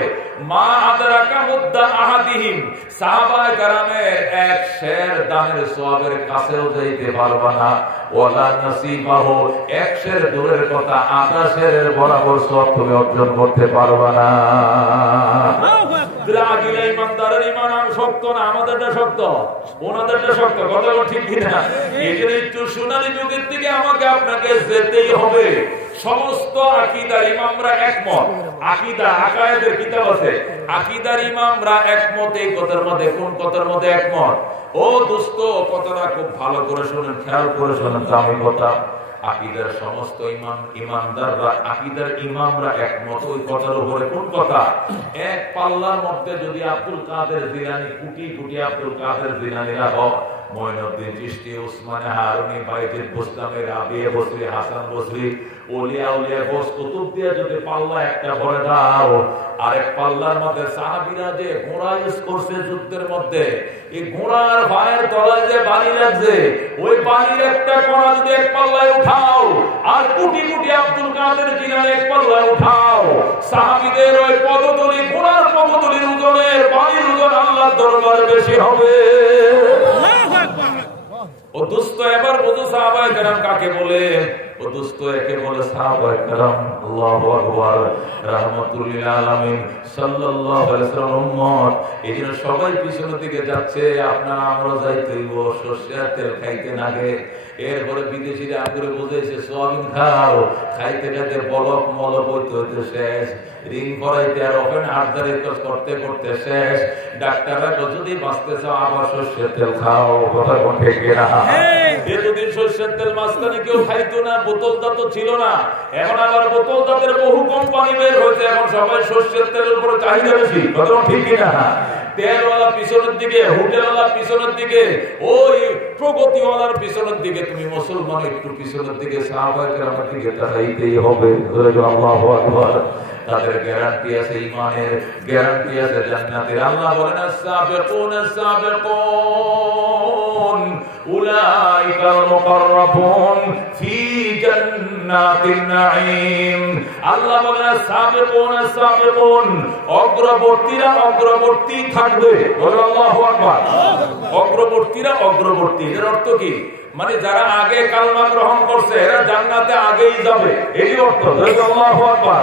মা আদরাকা মুদ্দা আহাদিহিম, সাহাবায়ে কেরামের এক শের দানের সওয়াবের কাছেও যাইতে পারবে না, ওয়ালা নাসিবাহু, এক শের দূরের কথা 8 শেরের বরাবর সওয়াব তুমি অর্জন করতে পারবে না। দ্রাগিলা ইমানদারের ঈমান আর শক্ত না, আমাদেরটা শক্ত, ওনাদেরটা শক্ত, কথা ঠিক কিনা? এজন্য একটু সোনালী যুগের দিকে আমাকে আপনাকে যেতেই হবে। সমস্ত আকীদার ইমামরা একমত, আকীদা আকায়েদের কিতাব আছে, আকীদার ইমামরা একমত এই কথার মধ্যে। কোন কথার মধ্যে একমত? ও দোস্ত, কথাটা খুব ভালো করে শুনেন, খেয়াল করে শুনেন, দামি কথা। আকীদার সমস্ত ইমানদাররা, আকীদার ইমামরা একমত ওই কথার উপরে। কোন কথা? এক পাল্লার মধ্যে যদি আব্দুল কাদের জিলানী, কোটি কোটি আব্দুল কাদের জিলানীরা হয়, মঈনুদ্দিন চিশতি, উসমানে হারুনি, বাইতুল বুস্তামি, রাবিয়ে বসরি, হাসান বসরি, ওলিয়া উলিয়া গোস কুতুব দিয়ে যদি পাল্লা একটা ভরে দাও, আরেক পাল্লার মধ্যে সাহাবীরা যে ঘোড়া ইউজ করছে যুদ্ধের মধ্যে, এই ঘোড়ার পায়ের তলায় যে বাড়ি লাগছে, ওই বাড়ির একটা কোণা যদি এক পাল্লায় উঠাও, আর কোটি কোটি আব্দুল কাদের জিলানী এক পাল্লায় উঠাও, সাহাবীদের ওই পদতলি, ঘোড়ার পদতলির ওজনের বাড়ির ওজন আল্লাহর দরবারে বেশি হবে। ও দোস্ত, এবার বুঝো সাহাবায়ে কেরাম কাকে বলে। ও দোস্ত, একে বলে সাহাবায়ে কেরাম। আল্লাহু আকবার। রাহমাতুল লিল আলামিন সাল্লাল্লাহু আলাইহি ওয়াসাল্লাম উম্মত। এইজন্য সবাই পিছনের দিকে যাচ্ছে, আপনারা আমরা যাইতেইব, সরষের তেল খাইতে নাগে। এরপরে বিদেশিরা আগ্রহে বুঝাইছে সোয়াবিন খাও, খাইতে খাইতে বলক মলক হইতে হইতে শেষ, রিং করাইতে আর ওপেন হার্টদারে করতে করতে শেষ। ডাক্তাররা যদি বাঁচতে চাও আবার সরষের তেল খাও, কথা কোন ঠিক না? এতদিন সরষের তেল মাঝখানে কেউ খাইতো না, বোতল দাঁত ছিল না, এখন আবার বোতল দাঁতের বহু কোম্পানি বের হয়েছে, এখন সবাই সরষের তেলের উপরে চাহিদা বেশি, কথা ঠিক না? তেলওয়ালা পিছনের দিকে, হোটেলওয়ালা পিছনের দিকে, ওই প্রগতিওয়ালার পিছনের দিকে, তুমি মুসলমান একটু পিছনের দিকে, সাহাবায়ে কেরামের দিকে তাকাইতেই হবে। আল্লাহু আকবার। তাদের গ্যারান্টি আছে, ঈমানের গ্যারান্টি আছে, জান্নাতের। আল্লাহ বলেন, আস-সাবিকুন আস-সাবিকুন উলাইকাল মুকাররাবুন ফি জান্নাতিন নাঈম। আল্লাহ বলেন, আস-সাবিকুন আস-সাবিকুন, অগ্রবর্তীরা অগ্রবর্তী থাকবে। বলেন আল্লাহু আকবার। অগ্রবর্তীরা অগ্রবর্তী, এর অর্থ কি? মানে যারা আগে কালমা গ্রহণ করছে এরা জান্নাতে আগেই যাবে, এই অর্থ। আল্লাহু আকবার।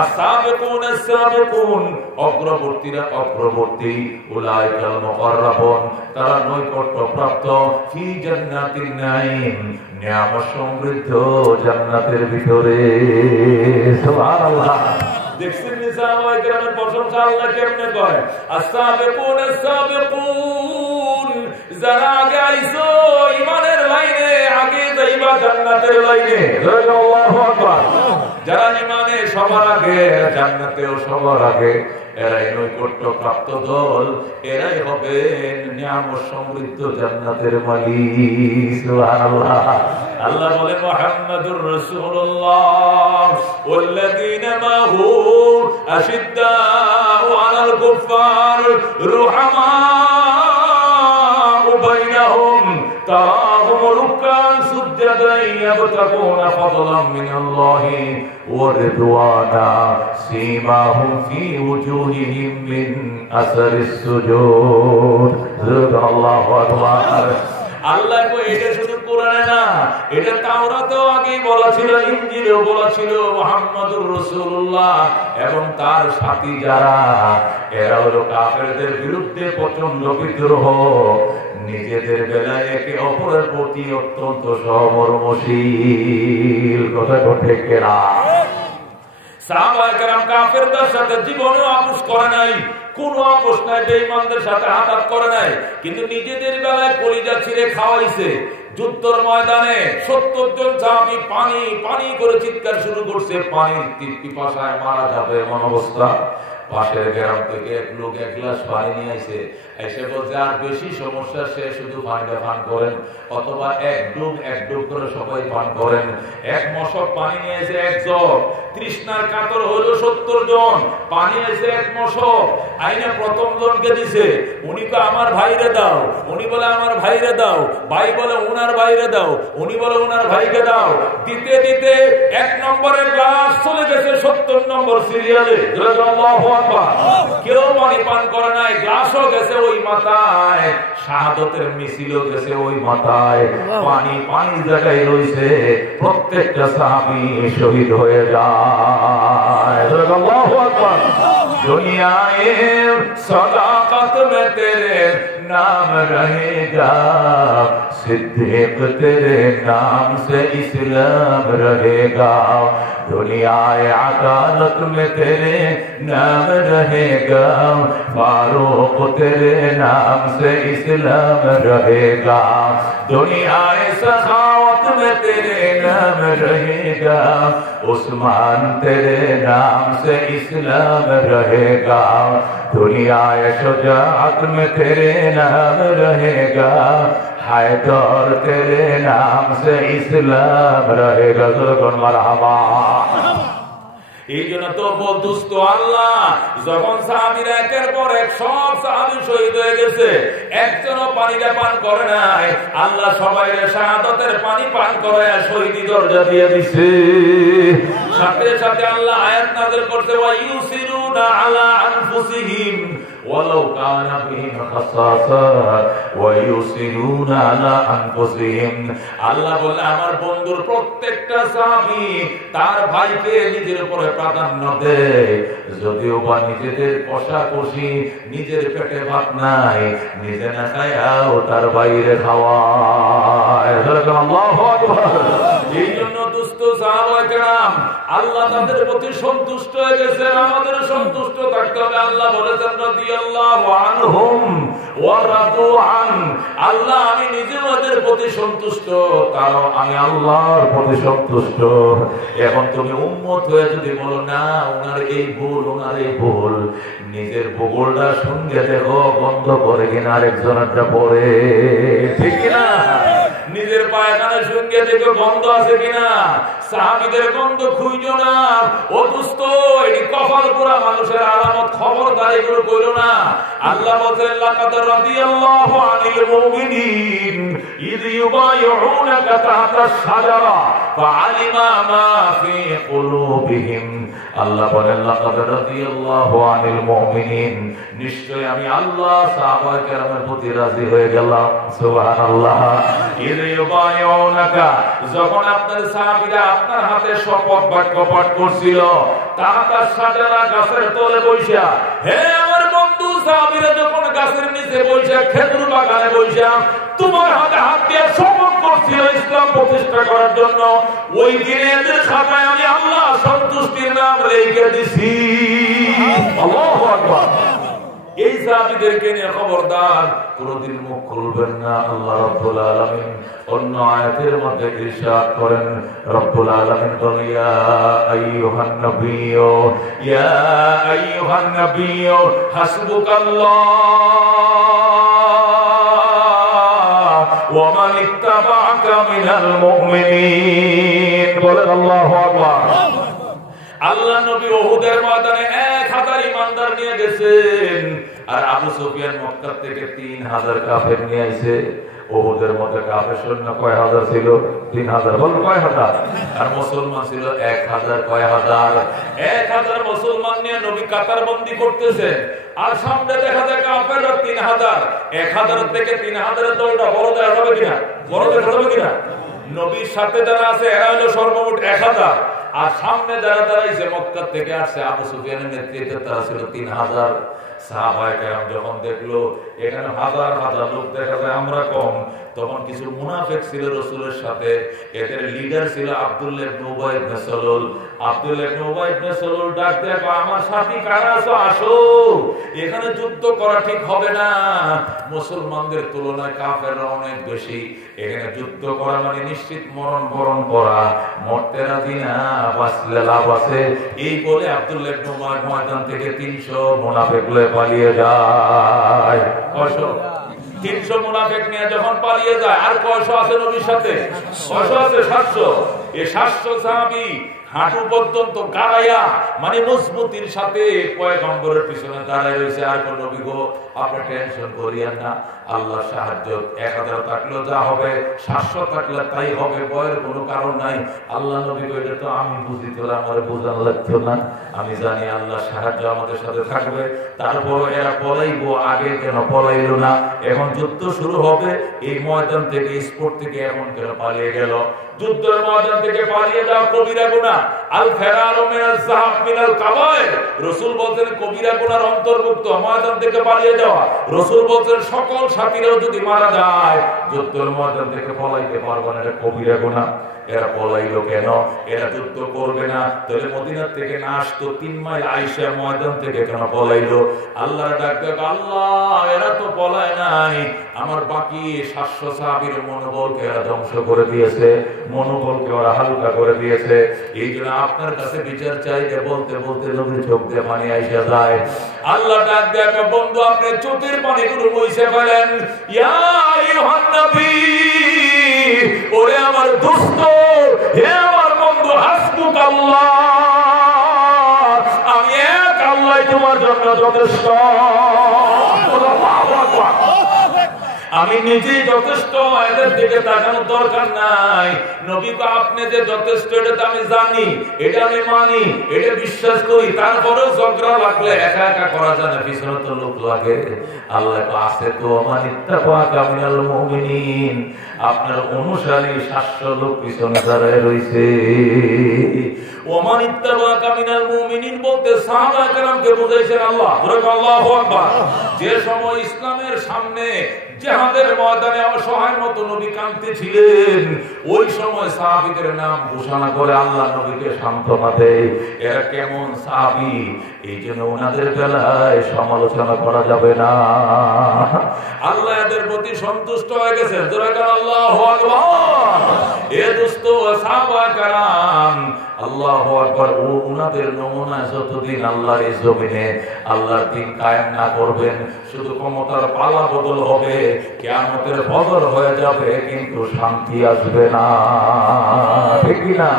আস-সাবিকুন আস-সাবিকুন, অগ্রবর্তীরা অগ্রবর্তী, উলাইকাল মুকাররাবুন, তারা নৈকট্যপ্রাপ্ত, ফি জান্নাতিন নাঈম, নিয়ামত সমৃদ্ধ জান্নাতের ভিতরে। সুবহানাল্লাহ। দেখছেন সাহাবায়ে কেরামের প্রশংসা আল্লাহ কেমনে করে? আস-সাবিকুন আস-সাবিকুন, যারা আগে আইছো ঈমানের লাইনে, আগে যাইবা জান্নাতের লাইনে। আল্লাহু আকবার। যারা ঈমানে সবার আগে, জান্নাতেও সবার আগে, এরাই নৈকট্য প্রাপ্ত দল, এরাই হবে নিয়ামত সমৃদ্ধ জান্নাতের মালিক। সুবহানাল্লাহ। আল্লাহ বলে, মুহাম্মাদুর রাসূলুল্লাহ ওয়াল্লাযীনা মাহু আশিদ্দাউ আলাল কুফফার রুহামাউ বাইনাহুম তারাহুম রুকআন সুজদান ইয়াবতাগুনা ফাদলান মিনাল্লাহি ওয়া রিদওয়ানা সীমাহুম ফি উজুহিহিম মিন আসারিস সুজুদ। আল্লাহু আকবার। আল্লাহ কো এটা শুধু কোরআনে না, এটা তাওরাতেও আগে বলা ছিল, ইনজিলেও বলা ছিল। মুহাম্মাদুর রাসূলুল্লাহ এবং তার সাথী যারা, এরা হলো কাফেরদের বিরুদ্ধে প্রচন্ড বিদ্রোহ, নিজেদের বেলায় একে অপরের প্রতি অত্যন্ত সহমর্মশীল, কথা ঠিক না? সাহাবায়ে কেরাম কাফেরদের সাথে জীবনেও আপোষ করে নাই, কোন আপোষ নাই, বেঈমানদের সাথে হাত করে নাই, কিন্তু নিজেদের বেলায় কলিজা ছিঁড়ে খাওয়াইছে। যুদ্ধের ময়দানে 70 জন সাহাবী পানি পানি করে চিৎকার শুরু করছে, পানির পিপাসায় মারা যাবে এমন অবস্থা। পাশের গ্রাম থেকে এক লোক 1 গ্লাস পানি নিয়ে আসে, এসে বলছে আর বেশি সমস্যা, সে শুধু পানিটা পান করেন, অথবা এক ডুব করে সবাই পান করেন। 1 মশক পানি নিয়ে এসে 1 জগ, তৃষ্ণার কাতর হলো 70 জন, পানি এসে 1 মশক, আইনে প্রথম জনকে দিছে, উনি তো আমার ভাইরে দাও, উনি বলে আমার ভাইরে দাও, ভাই বলে উনার ভাইরে দাও, উনি বলে উনার ভাইকে দাও, দিতে দিতে 1 নম্বরের গ্লাস চলে গেছে 70 নম্বর সিরিয়ালে। কেউ পানি পান করে নাই, গ্লাসও গেছে ওই মাথায়, শাহাদতের মিছিলও গেছে ওই মাথায়, পানি পানি জায়গায় রয়েছে, প্রত্যেকটা সাহাবী শহীদ হয়ে যায়। আল্লাহু আকবার। দুনিয়ায়ে সদাকত মে তেরে नाम रहेगा, सिद्दीक तेरे नाम से इस्लाम रहेगा, दुनियाए अदालत में तेरे नाम रहेगा, फारूक तेरे नाम से इस्लाम रहेगा, दुनियाए सखावत में तेरे नाम रहेगा, उस्मान तेरे नाम से इस्लाम रहेगा, दुनियाए शुजाअत में तेरे नाम रहेगा, हैदर तेरे नाम से इस्लाम रहेगा। मरहबा। এই জন্য তো বলতুস্ত আল্লাহ যখন সাহাবীরা একের পর এক সব সাহাবী শহীদ হয়ে গেছে, একজনও পানিটা পান করে নাই, আল্লাহ সবাইকে শাহাদাতের পানি পান করায় শহীদি দরজা দিয়ে দিছে। সাথে সাথে আল্লাহ আয়াত নাযিল করতে, ওয়া ইউসিরুনা আলা আনফুসিহিম ওয়ালাউ কানা বিহিম খাসাসা ওয়া ইউসিরুনা আলা আনফুসিহিম। আল্লাহ বলে আমার বন্ধুর প্রত্যেকটা সাহাবী তার ভাইকে নিজের উপরে প্রাধান্য দেয়, যদিও বা নিজেদের কষাকষি, নিজের পেটে ভাত নাই, নিজে না খায়াও তার বাইরে খাওয়ায়। আল্লাহু আকবার। এই জন্য দুস্থ সাহাবায়ে কেরাম আল্লাহ তাদের প্রতি সন্তুষ্ট হয়ে গেছেন, আমাদের সন্তুষ্ট থাকতে হবে। আল্লাহ বলেছেন রাদিয়াল্লাহু আনহুম ওয়া রাদু আন, আল্লাহ আমি নিজে ওদের প্রতি সন্তুষ্ট, কারণ আমি আল্লাহর প্রতি সন্তুষ্ট। এখন তুমি উম্মত হয়ে যদি বলো না ওনার এই ভুল, ওনার এই ভুল, নিজের ভূগোলটা সঙ্গে দেখো বন্ধ করে কিনা আরেকজনেরটা পড়ে, ঠিক কিনা? নিজের পায়খানা সঙ্গে দেখো গন্ধ আছে কিনা, সাহাবীদের গন্ধ খুঁজো না। ও দুস্থ, এটি কপাল পোড়া মানুষের আলামত, খবরদারি করে কইরো না। আল্লাহ বলেন লাকাদ রাদিয়াল্লাহু আনিল মুমিনিন ইয ইউবাইউনাকা তাহতা আশ-শাজারা ফাআলিমা মা ফি কুলুবিহিম। আল্লাহ বলেন লাকাদ রাদিয়াল্লাহু আনিল মুমিনিন, নিশ্চয় আমি আল্লাহ সাহাবায়ে কেরামের প্রতি রাজি হয়ে গেলাম। সুবহানাল্লাহ। ইয ইউবাইউনাকা, যখন আপনার সাহাবীরা আপনার হাতে শপথ বাক্য পাঠ করছিল, তাহতা আশ-শাজারা, গাছের তলে বইসা, হে আমার বন্ধু সাহাবীরা যখন গাছের নিচে বইসা, খেজুর বাগানে বইসা তোমার হাতে হাত দিয়ে শপথ করছিল ইসলাম প্রতিষ্ঠা করার জন্য, ওই দিনের খাতায় আমি আল্লাহ সন্তুষ্টির নাম লিখে দিছি। আল্লাহু আকবার। এই সাহাবীদেরকে নিয়ে খবরদার কোনদিন মুখ খুলবেন না। আল্লাহ রাব্বুল আলামিন অন্য আয়াতের মধ্যে ইরশাদ করেন, রব্বুল আলামিন বলেন ইয়া আইয়ুহান নাবিয়্যু হাসবুকাল্লাহ ওয়া মান ইত্তাবা'আকা মিনাল মুমিনিন। বলেন আল্লাহু আকবার। আল্লাহ নবী উহুদের ময়দানে 1000 ঈমানদার নিয়ে গেছেন, আর আবু সুফিয়ান মক্কা থেকে 3000 কাফের নিয়ে আইছে। উহুদের মধ্যে কাফের সৈন্য কয় হাজার ছিল? 3000। বল কয় হাজার? আর মুসলমান ছিল 1000। কয় হাজার? 1000 মুসলমান নিয়ে নবী কাতারবন্দি করতেছেন, আর সামনে দেখা যায় কাফেররা 3000। 1000 থেকে 3000 এর দলটা বড় দেখা হবে কিনা? বড় দেখা হবে কিনা? নবীর সাথে যারা আছে এরা হলো সর্বমোট 1000, আর সামনে যারা দাঁড়াইছে মক্কা থেকে আসছে আবু সুফিয়ানের নেতৃত্বে তারা ছিল 3000। সাহাবায়ে কেরাম যখন দেখলো এখানে হাজার হাজার লোক দেখা যায়, আমরা কম, তখন কিছু মুনাফিক ছিল রাসূলের সাথে। এদের লিডার ছিল আব্দুল্লাহ ইবনে উবাই ইবনে সালুল। আব্দুল্লাহ ইবনে উবাই ইবনে সালুল ডাক দিয়ে কয়, আমার সাথী কারা আছো, আসো, এখানে যুদ্ধ করা ঠিক হবে না, মুসলমানদের তুলনায় কাফেররা অনেক বেশি, এখানে যুদ্ধ করা মানে নিশ্চিত মরণ বরণ করা, মরতে রাজি না, বাঁচলে লাভ আছে। এই বলে আব্দুল্লাহ ইবনে উবাই ময়দান থেকে 300 মুনাফিক লয়ে পালিয়ে যায়। 300 মুনাফিক নিয়ে যখন পালিয়ে যায়, আর কয়শো আছে নবীর সাথে? কয়শো আছে? 700। এই 700 সাহাবী হাঁটু পর্যন্ত গাড়াইয়া মানে মজবুতির সাথে পয়গম্বরের পিছনে দাঁড়ায় রয়েছে। আর কোন নবী গো, আপনি টেনশন করিয়েন না, আল্লাহ সাহায্য 1000 থাকলেও যা হবে, 700 থাকলে তাই হবে, ভয়ের কোনো কারণ নাই। আল্লাহ নবী গো, এটা তো আমি বুঝি, তোরা আমার বোঝান লাগতো না, আমি জানি আল্লাহ সাহায্য আমাদের সাথে থাকবে। তারপর এরা পলাইবো, আগে কেন পলাইলো না? এখন যুদ্ধ শুরু হবে, এই ময়দান থেকে, স্পোর্ট থেকে এখন কেন পালিয়ে গেল? যুদ্ধের ময়দান থেকে পালিয়ে যাওয়া কবিরা গুনাহ। আল ফেরারু মিনাল যাহাব মিনাল কাবায়ের, রাসূল বলেন কবিরা গুনার অন্তর্ভুক্ত ময়দান থেকে পালিয়ে যাওয়া। রাসূল বলেন সকল সাথীরাও যদি মারা যায়, যুদ্ধের ময়দান থেকে পলাইতে পারবে না, এটা কবিরা গুনাহ। এরা পলাইলো কেন? এরা যুদ্ধ করবে না, তাহলে মদিনা থেকে না আসতো, 3 মাইল আইসা ময়দান থেকে কেন পলাইলো? আল্লাহর ডাক দেখ, আল্লাহ এরা তো পলায় নাই, আমার বাকি 700 সাহাবীর মনোবলকে এরা ধ্বংস করে দিয়েছে, মনোবলকে ওরা হালকা করে দিয়েছে। এই জন্য আপনার কাছে বিচার চাইতে বলতে বলতে নবীর চোখ দিয়ে পানি আইসা যায়। আল্লাহ ডাক দেখ, বন্ধু আপনি চোখের পানিগুলো মুছে ফেলেন। ইয়া আইয়ুহান নবী, ওরে আমার দোস্ত, হে আমার বন্ধু, হাসবুকাল্লাহ, আমি এক আল্লাহ তোমার জন্য যথেষ্ট, আমি নিজেই যথেষ্ট, এদের দিকে তাকানোর দরকার নাই। নবী তো আপনি যে যথেষ্ট, এটা তো আমি জানি, এটা আমি মানি, এটা বিশ্বাস করি, তারপরেও ঝগড়া লাগলে একা একা করা যায় না, পিছনে তো লোক লাগে। আল্লাহ তো আছে তো, মানিত্তাকা মিনাল মুমিনিন, আপনার অনুসারী 700 লোক পিছনে দাঁড়ায় রইছে। ওমানিত্তাকা মিনাল মুমিনিন বলতে সাহাবায়ে কেরামকে বুঝাইছেন আল্লাহ। আল্লাহু আকবার। যে সময় ইসলামের সামনে জিহাদের ময়দানে অসহায় মতো নবী কাঁদতেছিলেন, ওই সময় সাহাবীদের নাম ঘোষণা করে আল্লাহ নবীকে সান্ত্বনা দেয়। এরা কেমন সাহাবী, এই জন্য ওনাদের বেলায় সমালোচনা করা যাবে না। আল্লাহ এদের প্রতি সন্তুষ্ট হয়ে গেছেন। আল্লাহু আকবার। এ দোস্ত সাহাবায়ে কেরাম, আল্লাহু আকবার। ওনাদের নমুনা যতদিন আল্লাহর এই জমিনে আল্লাহর দ্বীন কায়েম না করবেন, শুধু ক্ষমতার পালা বদল হবে, কিয়ামতের ফজর হয়ে যাবে, কিন্তু শান্তি আসবে না। ঠিক কি না?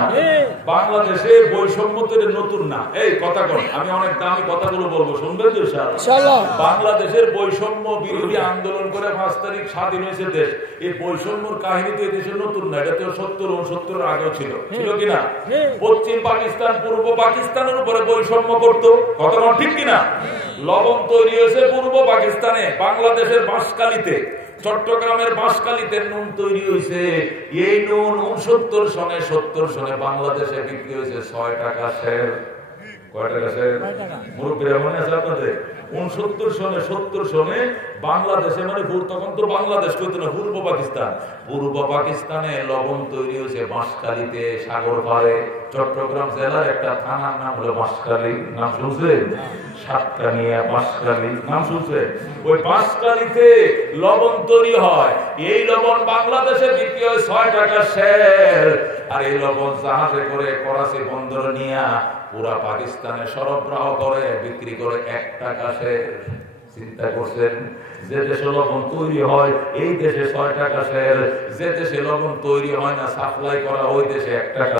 বাংলাদেশে বৈষম্য তো নতুন না, এই কথা কোন, আমি অনেক দামি কথাগুলো বলবো, শুনবেন তো ইনশাআল্লাহ। বাংলাদেশের বৈষম্য বিরোধী আন্দোলন করে 5 তারিখ স্বাধীন হয়েছে দেশ। এই বৈষম্যর কাহিনী তো এই দেশে নতুন না, এটা তো 70-69 আগেও ছিল, ছিল কিনা? পশ্চিম পাকিস্তান পূর্ব পাকিস্তানের উপরে বৈষম্য করতো, কথা কোন, ঠিক কিনা? লবণ তৈরি হয়েছে পূর্ব পাকিস্তানে, বাংলাদেশের বাঁশখালীতে, চট্টগ্রামের বাঁশখালীতে নুন তৈরি হয়েছে। এই নুন 70 সনে বাংলাদেশে বিক্রি হয়েছে 6 টাকা শের। কয় টাকা শের? মুরব্বীরা মনে আছে আপনাদের? 69 সনে বাংলাদেশে, মানে তখন তো বাংলাদেশ কইতো না, পূর্ব পাকিস্তান, পূর্ব পাকিস্তানে লবণ তৈরি হয়েছে বাঁশখালীতে, সাগর পাড়ে। চট্টগ্রাম জেলার একটা থানার নাম হলো বাঁশখালী, নাম শুনছেন? সাতকানিয়া, বাঁশখালী, নাম শুনছেন? ওই বাঁশখালীতে লবণ তৈরি হয়। এই লবণ বাংলাদেশে বিক্রি হয় 6 টাকা শের। আর এই লবণ জাহাজে করে করাচি বন্দরে নিয়ে পুরা পাকিস্তানে সরবরাহ করে, বিক্রি করে 1 টাকা শের। চিন্তা করছেন, যে দেশে লবণ তৈরি হয় এই দেশে 6 টাকা শের, যে দেশে লবণ তৈরি হয় না, সাপ্লাই করা, ওই দেশে 1 টাকা।